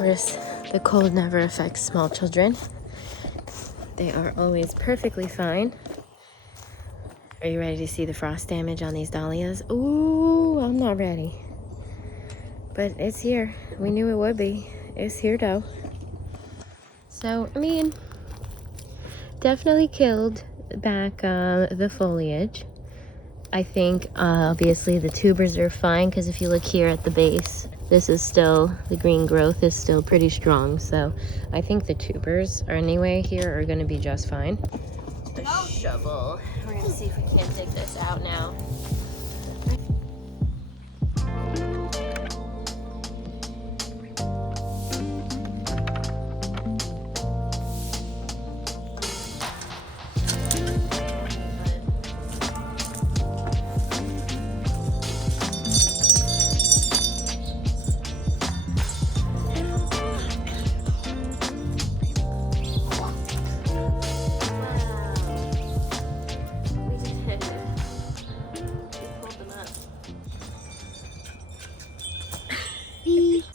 course, the cold never affects small children. They are always perfectly fine. Are you ready to see the frost damage on these dahlias? Ooh, I'm not ready. But it's here. We knew it would be. It's here though. So, I mean, definitely killed back the foliage. I think obviously the tubers are fine because if you look here at the base, this is still, the green growth is still pretty strong. So I think the tubers anyway here are going to be just fine. A shovel. We're going to see if we can't dig this out now.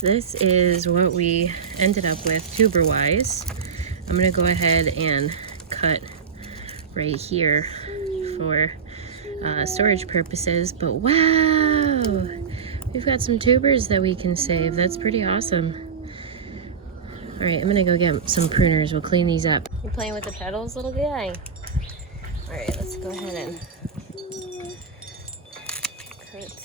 This is what we ended up with tuber wise. I'm gonna go ahead and cut right here for storage purposes, but wow, we've got some tubers that we can save. That's pretty awesome. All right, I'm gonna go get some pruners. We'll clean these up. You playing with the petals, little guy? All right, let's go ahead and cut.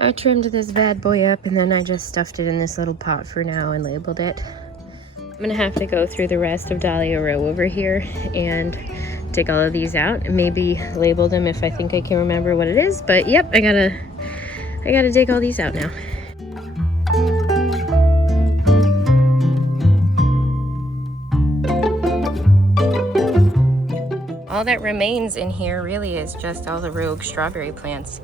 I trimmed this bad boy up and then I just stuffed it in this little pot for now and labeled it. I'm gonna have to go through the rest of Dahlia Row over here and dig all of these out and maybe label them if I think I can remember what it is. But yep, I gotta dig all these out now. All that remains in here really is just all the rogue strawberry plants.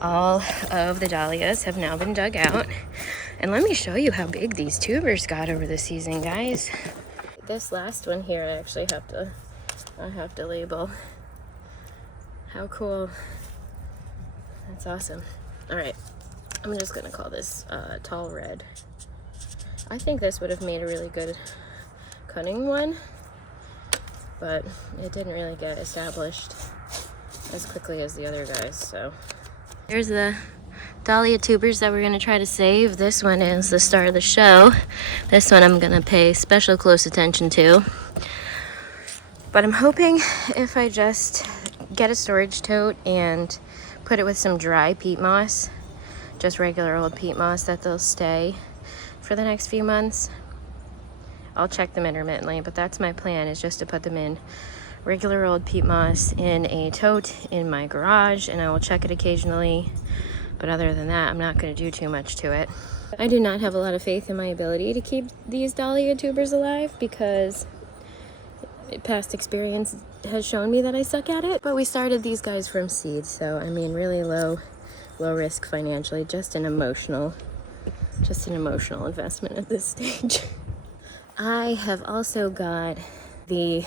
All of the dahlias have now been dug out. And let me show you how big these tubers got over the season, guys. This last one here, I actually have to label. How cool. That's awesome. All right, I'm just gonna call this tall red. I think this would have made a really good cutting one, but it didn't really get established as quickly as the other guys, so. Here's the dahlia tubers that we're gonna try to save. This one is the star of the show. This one I'm gonna pay special close attention to. But I'm hoping if I just get a storage tote and put it with some dry peat moss, just regular old peat moss, that they'll stay for the next few months. I'll check them intermittently, but that's my plan, is just to put them in regular old peat moss in a tote in my garage, and I will check it occasionally. But other than that, I'm not going to do too much to it. I do not have a lot of faith in my ability to keep these dahlia tubers alive because past experience has shown me that I suck at it. But we started these guys from seed, so I mean really low risk financially, just an emotional investment at this stage. I have also got the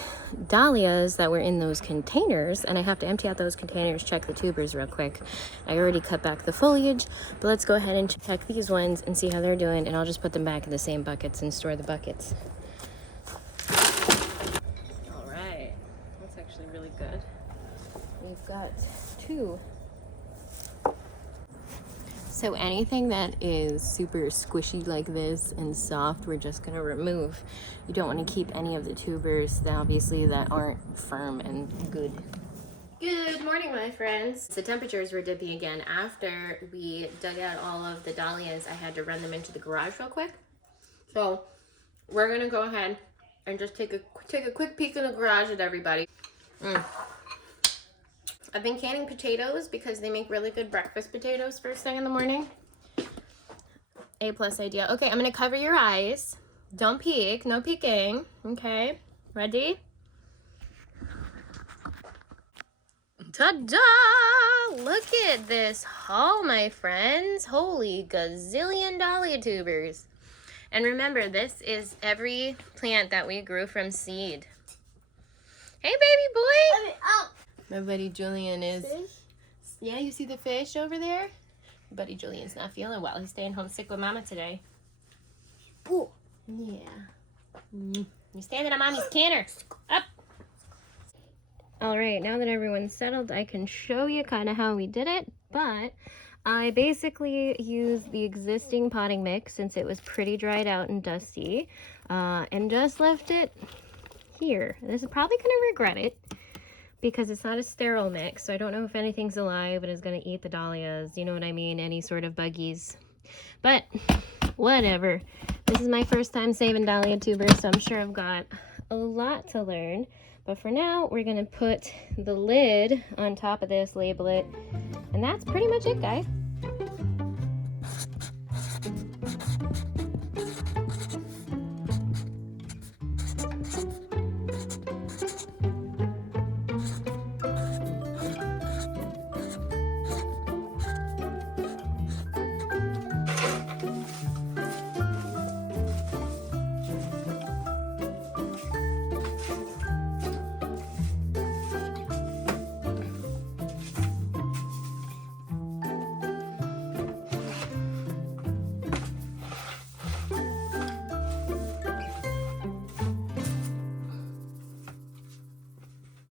dahlias that were in those containers, and I have to empty out those containers, check the tubers real quick. I already cut back the foliage, but let's go ahead and check these ones and see how they're doing, and I'll just put them back in the same buckets and store the buckets. All right, that's actually really good. We've got 2. So anything that is super squishy like this and soft, we're just gonna remove. You don't want to keep any of the tubers that obviously that aren't firm and good. Good morning, my friends. The temperatures were dipping again. After we dug out all of the dahlias, I had to run them into the garage real quick. So we're gonna go ahead and just take a quick peek in the garage with everybody. I've been canning potatoes because they make really good breakfast potatoes first thing in the morning. A+ idea. Okay, I'm gonna cover your eyes. Don't peek, no peeking. Okay, ready? Ta-da! Look at this haul, my friends. Holy gazillion dahlia tubers. And remember, this is every plant that we grew from seed. Hey, baby boy! My buddy Julian is... Fish? Yeah, you see the fish over there? My buddy Julian's not feeling well. He's staying home sick with Mama today. Ooh. Yeah. You're standing on Mommy's canter. Up. All right, now that everyone's settled, I can show you kind of how we did it, but I basically used the existing potting mix since it was pretty dried out and dusty, and just left it here. This is probably going to regret it because it's not a sterile mix, so I don't know if anything's alive and is going to eat the dahlias, you know what I mean, any sort of buggies. But whatever. This is my first time saving dahlia tubers, so I'm sure I've got a lot to learn. But for now, we're gonna put the lid on top of this, label it, and that's pretty much it, guys.